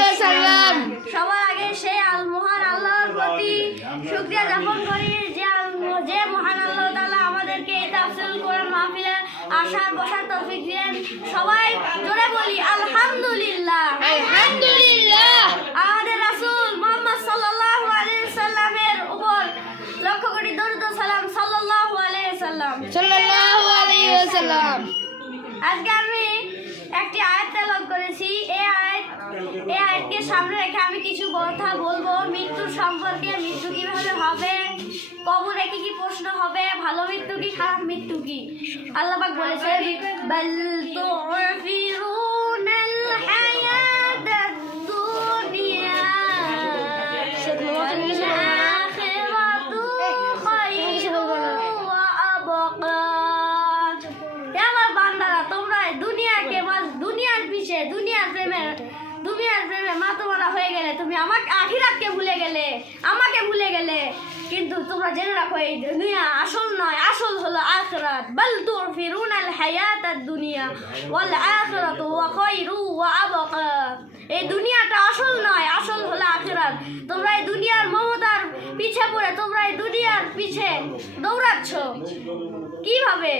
ওয়াসাল্লাম। সবার আগে সেই মহান আল্লাহর প্রতি শুকরিয়া জ্ঞাপন করি যে মহান আল্লাহ তাআলা আমাদেরকে এই তাফসীরুল কোরআন মাহফিলে আসার বসার তৌফিক দিলেন। সবাই জোরে বলি আলহামদুলিল্লাহ। আলহামদুলিল্লাহ। আমাদের রাসূল মুহাম্মদ সাল্লাল্লাহু আলাইহি সাল্লামের উপর লক্ষ কোটি দরুদ ও সালাম সাল্লাল্লাহু আলাইহি সাল্লাম। সাল্লাল্লাহু আলাইহি ওয়াসাল্লাম। আজকে আমি একটি আয়াত তেলাওয়াত করেছি। এই আয়াতকে সামনে রেখে আমি কিছু কথা বলবো মৃত্যুর সম্পর্কে। মৃত্যু কিভাবে হবে, কবরে কি কি প্রশ্ন হবে, ভালো মৃত্যু কি খারাপ মৃত্যু কি। আল্লাহ পাক বলেছেন বাল তু'ফিরুনাল হায়াতাদ দুনিয়া আখিরাতু খায়রুন ওয়া আবকা। আমার বান্দারা, তোমরা দুনিয়াকে দুনিয়ার পিছে দুনিয়ার প্রেমে মাতোয়ারা হয়ে গেলে, তুমি আমাকে আখিরাতকে ভুলে গেলে, আমাকে ভুলে গেলে। কিন্তু তোমরা জেনে রাখো এই দুনিয়া আসল নয়, আসল হলো আখিরাত। বাল তু'ফিরুনাল হায়াতাদ দুনিয়া ওয়াল আখিরাতু খায়রু ওয়া আবকা। এই দুনিয়াটা আসল নয়, আসল হলো আখিরাত। তোমরা এই দুনিয়ার মমতার পিছে পড়ে তোমরা এই দুনিয়ার পিছে দৌড়াচ্ছ। কিভাবে?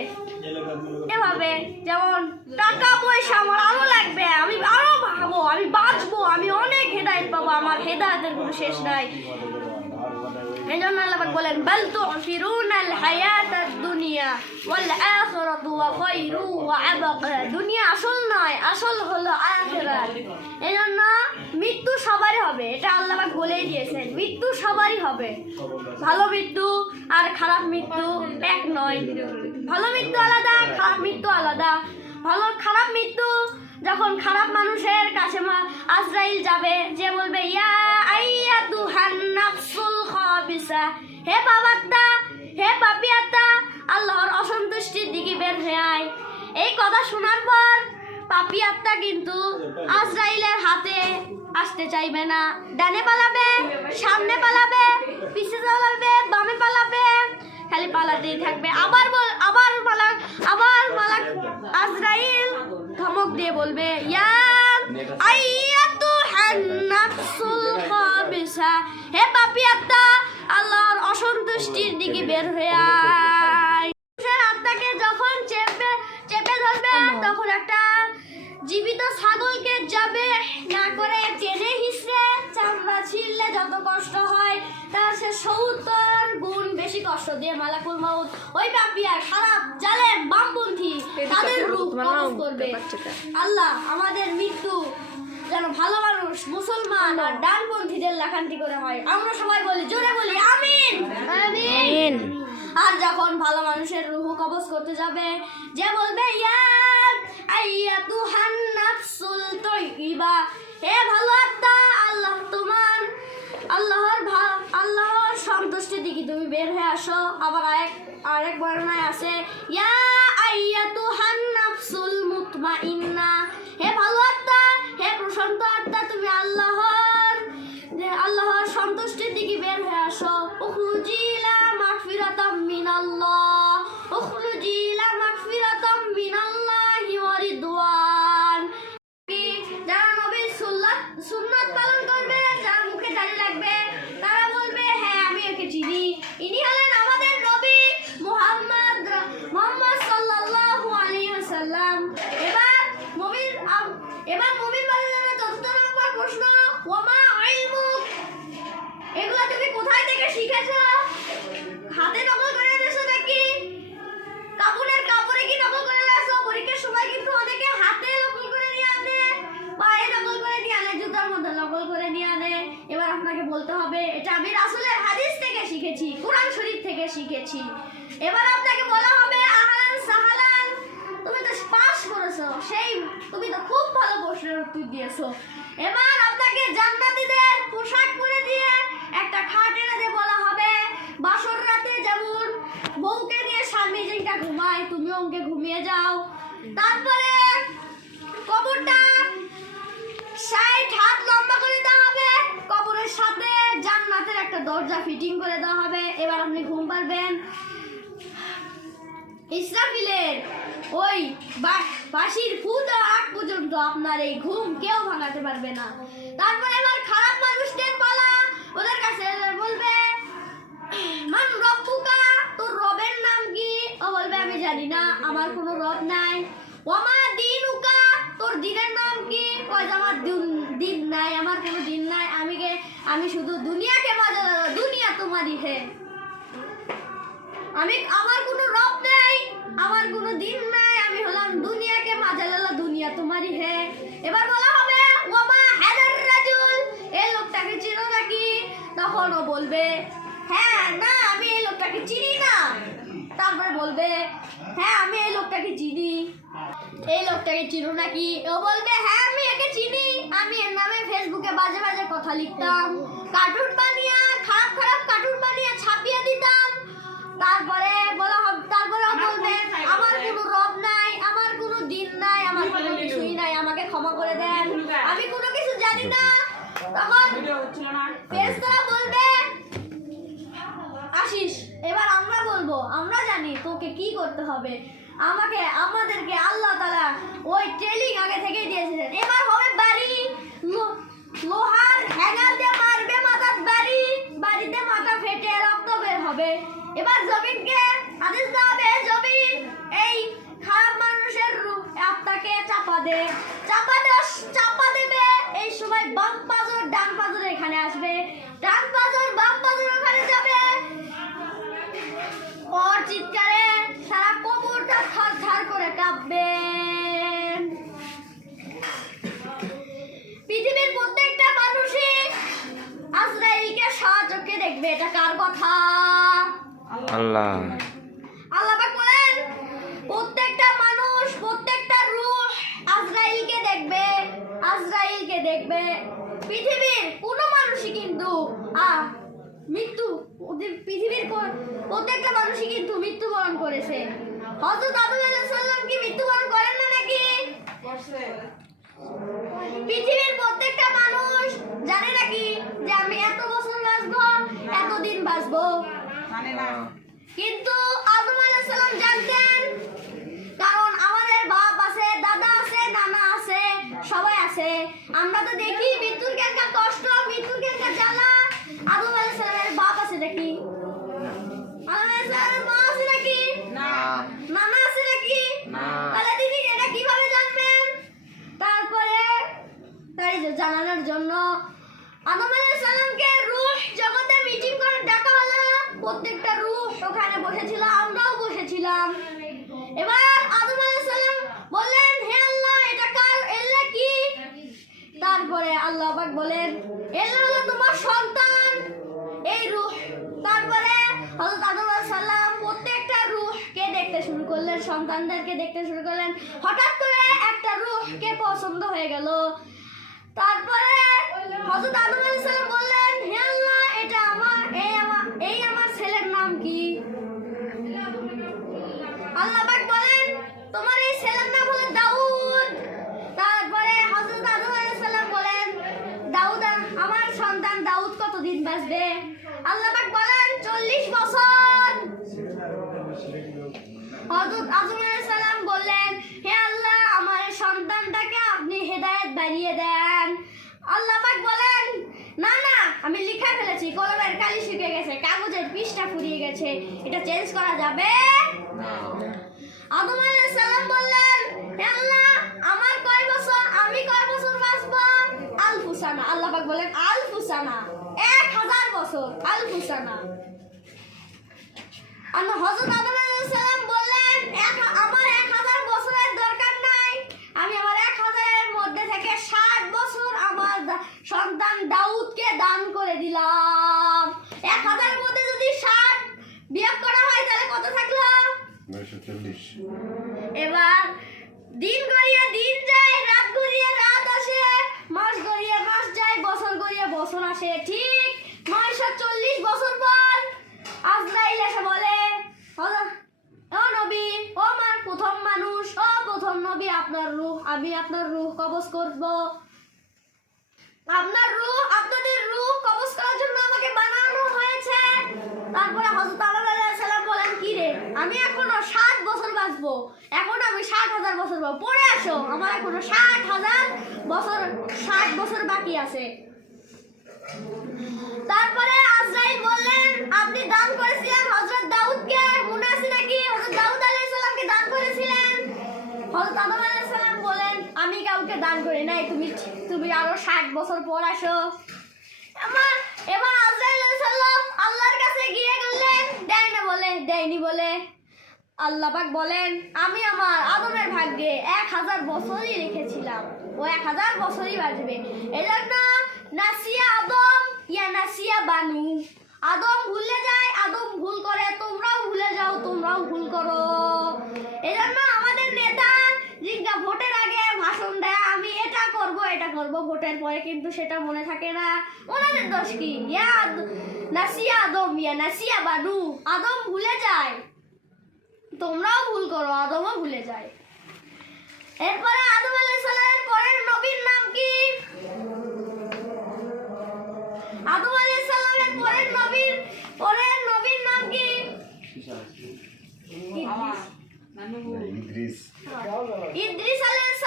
এভাবে, যেমন টাকা পয়সা আমার আরো লাগবে, আমি আরো ভাবো, আমি বাঁচবো, আমি অনেক হেদায়েত পাবো, আমার হেদায়েতের কোনো শেষ নাই। এই জন্য আল্লাহ পাক বলেন বাল তু'ফিরুনাল হায়াতাদ দুনিয়া ওয়াল আখিরাতু খায়রু ওয়া আবকা। দুনিয়া আসল নয়, আসল হলো আখিরাত। এই জন্য মৃত্যু সবারই হবে, এটা আল্লাহ পাক বলেই দিয়েছেন। মৃত্যু সবারই হবে। ভালো মৃত্যু আর খারাপ মৃত্যু এক নয়। ভালো মৃত্যু আলাদা, খারাপ মৃত্যু আলাদা। খারাপ মৃত্যু যখন খারাপ মানুষের কাছে আজরাইল যাবে, যে বলবে ইয়া আইয়াতুহান নাফসুল খাবিসা, হে পাপাত্মা, হে পাপী আত্মা, আল্লাহর অসন্তুষ্টির দিকে বের হয়ে আয়। এই কথা শোনার পর পাপী আত্মা কিন্তু আজরাইলের হাতে আসতে চাইবে না। ডানে পালাবে, সামনে পালাবে, পিছে পালাবে, বামে পালাবে, খালি পালাতেই থাকবে। আবার আজরাইল ধমক দিয়ে বলবে ইয়া আইয়াতুহান নাফসুল খাবিসা, হে পাপী আত্মা, আল্লাহর অসন্তুষ্টির দিকে বের হয়ে আয়। আত্মাকে যখন চেপে ধরবে, তখন একটা জীবিত ছাগলকে যাবে না করে টেনে হিসড়ে চামড়া ছিঁড়লে যত কষ্ট হয়, তার সে 70 গুণ বেশি কষ্ট দিয়ে মালাকুল মাউত ওই পাপী আর খারাপ জালেম বামপন্থী তাদের রূপ কবজ করবে। আল্লাহ আমাদের মৃত্যু যেন ভালো মানুষ মুসলমান আর ডানপন্থীদের লেখান্তি করে হয়। আমরা সবাই বলি, জোরে বলি আমিন আমিন। আর যখন ভালো মানুষের রূহ কবজ করতে যাবে, যে বলবে ইয়া আইয়াতুহান নাফসুল তাইয়্যিবা, হে ভালো আত্মা, আল্লাহ তোমার আল্লাহর সন্তুষ্টির দিকে তুমি বের হয়ে আসো। আবার আরেক বর্ণনায় আছে ইয়া আইয়াতুহান নাফসুল মুতমাইন্না, হে ভালো আত্মা, হে প্রশান্ত আত্মা, তুমি আল্লাহর সন্তুষ্টির দিকে বের হয়ে আসো। উখরুজি ইলা মাগফিরাতাম মিনাল্লাহ, উখরুজি ইলা মাগফিরাতাম মিনাল্লাহি ওয়া রিদওয়ান। যারা নবীর সুন্নাত পালন করবে, যারা মুখে দাড়ি রাখবে, তারা বলবে হ্যাঁ আমি একে চিনি, ইনি হলেন আমাদের নবী মুহাম্মদ সাল্লাল্লাহু আলাইহি ওয়াসাল্লাম। এবার মুমিন বান্দাদের ৪র্থ নম্বর প্রশ্ন, ওয়ামা ইলমুক, এগুলো তুমি কোথায় থেকে শিখেছো? হাতে নকল করে এনেছো নাকি? কাপড়ে কি নকল করে এনেছো? পরীক্ষার সময় কিন্তু অনেকে হাতে নকল করে নিয়ে আনে, পায়ে নকল করে নিয়ে আনে, জুতার মধ্যে নকল করে নিয়ে আনে। এবার আপনাকে বলতে হবে এটা আমি রাসূলের হাদিস থেকে শিখেছি, কোরআন শরীফ থেকে শিখেছি। এবার আপনাকে বলা হবে আহলান সাহালান, তুমি তো পাস করেছো, তুমি তো খুব ভালো প্রশ্নের উত্তর দিয়েছো। এবার আপনাকে জান্নাতীদের পোশাক পরে দিয়ে একটা খাট এনে দিয়ে বলা হবে বাসর রাতে যেমন বউকে নিয়ে স্বামী যেটা ঘুমায়, তুমি ওকে ঘুমিয়ে যাও। তারপরে কবরটা 60 হাত লম্বা করে দেওয়া হবে, কবরের সাথে জান্নাতের একটা দরজা ফিটিং করে দেওয়া হবে। এবার আপনি ঘুম পারবেন। ইসরাফিলের ওই বাঁশির ফু দেওয়ার আগ পর্যন্ত আপনার এই ঘুম কেউ ভাঙাতে পারবে না। তারপরে এবার খারাপ মানুষদের পালা, ওদের কাছে বলবে মান রব্বুকা, তোর রবের নাম কি? ও বলবে আমি জানি না, আমার কোনো রব নাই। ওমা দিনুকা, তোর দিনের নাম কি? কয় যে আমার দিন নাই, আমার কোনো দিন নাই, আমি শুধু দুনিয়াকে মজা দেবো, দুনিয়া তোমারই হে। আমার কোনো রব নাই, আমার কোনো দিন নাই, আমি হলাম দুনিয়াকে মাজা লালা, দুনিয়া তোমারই হে। এবার বলা হবে ওমা হাদার রাজুল, এই লোকটাকে চিনো নাকি? তখন ও বলবে হ্যাঁ না, আমি এই লোকটাকে চিনি না। তারপর বলবে হ্যাঁ আমি এই লোকটাকে চিনি। এই লোকটাকে চিনো নাকি? ও বলবে হ্যাঁ আমি একে চিনি, আমি এর নামে ফেসবুকে বাজে বাজে কথা লিখতাম, কার্টুন বানিয়ে খারাপ খারাপ কার্টুন বানিয়ে ছাপিয়ে দিতাম। তারপরে তারপরে বলবে আমার কোনো রব নাই, আমার কোনো দিন নাই, আমার কোনো কিছুই নাই, আমাকে ক্ষমা করে দেন, আমি কোনো কিছু জানি না। তখন ফেরেশতারা বলবে আসিস, এবার আমরা বলবো আমরা জানি তোকে কি করতে হবে, আমাদেরকে আল্লাহ তাআলা ওই ট্রেনিং আগে থেকেই দিয়েছিলেন। এবার হবে বাড়ি, লোহার হ্যাঙ্গার দিয়ে মারবে মাথার বাড়িতে মাথা ফেটে রক্ত বের হবে। এবার জমিনকে আদেশ দেওয়া হবে জমিন এই খারাপ মানুষের আত্মাকে চাপা দেবে। এই সময় বাম পাজর ডান পাজর এখানে আসবে, ডান পাজর বাম পাজর ওখানে যাবে। ওর চিৎকারে সারা কবরটা থার করে কাঁপবে। পৃথিবীর প্রত্যেকটা মানুষই আজরাইলকে সচক্ষে দেখবে। এটা কার কথা? আল্লাহ। আল্লাহ পাক বলেন প্রত্যেকটা মানুষ, প্রত্যেকটা রূহ আজরাইলকে দেখবে। পৃথিবীর কোনো মানুষই কিন্তু পৃথিবীর প্রত্যেকটা মানুষই কিন্তু মৃত্যুবরণ করেছে। হযরত আদম আলাইহিস সালাম কি মৃত্যুবরণ করেন না নাকি? পৃথিবীর প্রত্যেকটা মানুষ জানে নাকি যে আমি এত বছর বাঁচবো, এতদিন বাঁচবো? কিন্তু আদম আলাইহিস সালাম জানতেন, কারণ আমাদের বাপ আছে, দাদা আছে, নানা আছে, সবাই আছে। আমরা তো দেখি মৃত্যুর কেনকা কষ্ট, মৃত্যুর কেনকা জ্বালা। আদম আলাইহিস সালামের বাপ আছে নাকি? আদম আলাইহিস সালামের মা আছে নাকি? না। নানা আছে নাকি? না। তাহলে দিদি এটা কিভাবে জানবেন? তারপরে তাই জানানোর জন্য আদম আলাইহিস সালামকে রূহ জগতে মিটিং করে ডাকা হলো। প্রত্যেকটা রূহ ওখানে বসেছিল, আমরাও বসেছিলাম। এবার আদম আলাইহিস সালাম বললেন হে আল্লাহ, এটা কার? এল্লা কি? তারপরে আল্লাহ পাক বলেন এল্লা হলো তোমার সন্তান, এই রূহ। তারপরে হযরত আদম আলাইহিস সালাম প্রত্যেকটা রূহকে দেখতে শুরু করলেন, সন্তানদেরকে দেখতে শুরু করলেন। হঠাৎ করে একটা রূহকে পছন্দ হয়ে গেল। তারপরে হযরত আদম আলাইহিস সালাম বললেন হে আল্লাহ, এটা আমার ছেলের নাম কি? আল্লাহ পাক বলেন তোমার এই ছেলের নাম হলো দাউদ। তারপরে হযরত আদম আলাইহিস সালাম বলেন দাউদ, আমার সন্তান দাউদ কতদিন বাঁচবে? আল্লাহ পাক বলেন 40 বছর। হযরত আদম আলাইহিস সালাম বললেন হে আল্লাহ, আমার সন্তানটাকে আপনি হেদায়েত বাড়িয়ে দেন। আল্লাহ পাক বলেন না না, আমি লিখে ফেলেছি, কলমের কালি শুকিয়ে গেছে, কাগজের পৃষ্ঠা ফুরিয়ে গেছে, এটা চেঞ্জ করা যাবে না। আদম আলাইহিস সালাম বললেন হে আল্লাহ, আমি কয় বছর বাঁচবো? আলফুসানা। আল্লাহ পাক বলেন আলফুসানা, 1000 বছর, আলফুসানা। আর হযরত আদম আলাইহিস সালাম বললেন আমার 1000 বছরের দরকার নাই, আমি আমার 1000 এর মধ্যে থেকে 60 বছর আমার সন্তান দাউদকে দান করে দিলাম। 1000 এর মধ্যে যদি 60 বিয়োগ করা হয় তাহলে কত থাকলো? 940। এবার দিন গড়িয়ে দিন যায়, রাত গড়িয়ে রাত আসে, মাস গড়িয়ে মাস যায়, বছর গড়িয়ে বছর আসে। ঠিক 940 বছর পর আজরাইল এসে বলে ও নবী, ও আমার প্রথম মানুষ, ও প্রথম নবী, আপনার রূহ, আমি আপনার রূহ কবজ করব। আপনাদের রূহ কবজ করার জন্য আমাকে বানানো হয়েছে। তারপরে হযরত আদম আলাইহিস সালাম বলেন কি রে, আমি এখনো 7 বছর বাঁচবো, এখন আমি 60,000 বছর বাঁচবো। পড়ে আসো, আমার এখনো 60 বছর বাকি আছে। তারপরে আজরাইল বললেন, আপনি দান করেছিলেন হযরত দাউদকে, মনে আছে নাকি? হযরত দাউদ আলাইহিস সালামকে দান করেছিলেন। হযরত আদম আলাইহিস সালাম বলেন, আমি কাউকে দান করি নাই, তুমি আরো 60 বছর পর আসো। এবার আজরাইল আলাইহিস সালাম আল্লাহর কাছে গিয়ে বললেন, দেয়নি বলে আল্লাহ পাক বলেন, আমি আমার আদমের ভাগ্যে 1000 বছরই রেখেছিলাম, ও 1000 বছরই বাঁচবে। এজন্য নাসিয়া আদম ইয়া নাসিয়া বানু, আদম ভুলে যায়, আদম ভুল করে, তোমরাও ভুলে যাও, তোমরাও ভুল করো। এজন্য আমাদের নেতা ভোটের আগে ভাষণ দেয়, আমি এটা করব, ভোটের পরে কিন্তু সেটা মনে থাকে না। ওনাদের দোষ কি? ইয়া নাসিয়া আদম ইয়া নাসিয়া বানু, আদম ভুলে যায়, তোমরাও ভুল করো, আদমও ভুলে যায়। এরপরে আদম আলাইহিস সালামের পরের নবীর নাম কি? আদম আলাইহিস সালামের পরের নবীর নাম কি? ইদ্রিস। ইদ্রিস আলাইহিস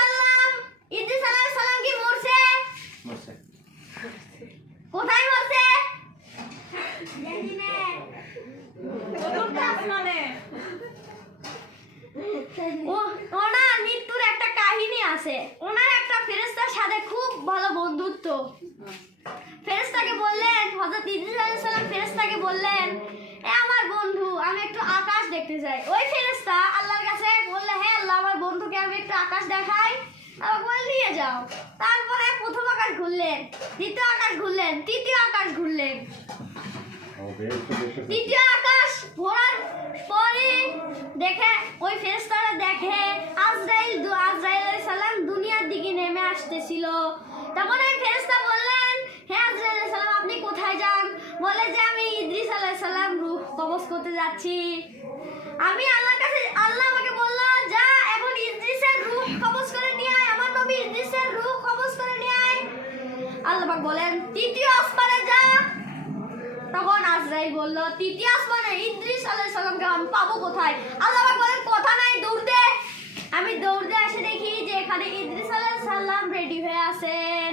সালাম কি মরছে? কোথায় মরছে? ওনার মৃত্যুর একটা কাহিনী আছে। ওনার একটা ফেরেশতার সাথে খুব ভালো বন্ধুত্ব। ফেরেশতাকে বললেন, হযরত ইদ্রিস আলাইহিস সালাম ফেরেশতাকে বললেন, এ আমার বন্ধু, আমি একটু আকাশ দেখতে চাই। ওই ফেরেশতা আল্লাহর কাছে বললে, হে আল্লাহ, আমার বন্ধুকে আমি একটু আকাশ দেখাই। আল্লাহ বলে, নিয়ে যাও। তারপরে প্রথম আকাশ ঘুরলেন, দ্বিতীয় আকাশ ঘুরলেন, তৃতীয় আকাশ ঘুরলেন। তৃতীয় আকাশ ঘোরার পরে দেখে, ওই ফেরেশতারা দেখে আজরাইল আলাইহিস সালাম দুনিয়ার দিকে নেমে আসতেছিল। তখন ওই ফেরেশতা বললেন, হে আজরাইল আলাইহিস সালাম, আপনি কোথায় যান? বলে যে, আমি ইদ্রিস আলাইহিস সালাম রূহ কবজ করতে যাচ্ছি। আমি আল্লাহর কাছে, আল্লাহ আমাকে বলল, যা এখন ইদ্রিসের রূহ কবজ করে নিয়ে আয়, আমার নবী ইদ্রিসের রূহ কবজ করে নিয়ে আয়। আল্লাহ পাক বলেন, তৃতীয় আসমানে যা। তখন আজরাইল বলল, তৃতীয় আসমানে ইদ্রিস আলাইহিস সালামকে আমি পাবো কোথায়? আল্লাহ পাক বলেন, কথা নাই, দৌড় দে। আমি দৌড় দিয়ে এসে দেখি যে এখানে ইদ্রিস আলাইহিস সালাম রেডি হয়ে আছেন।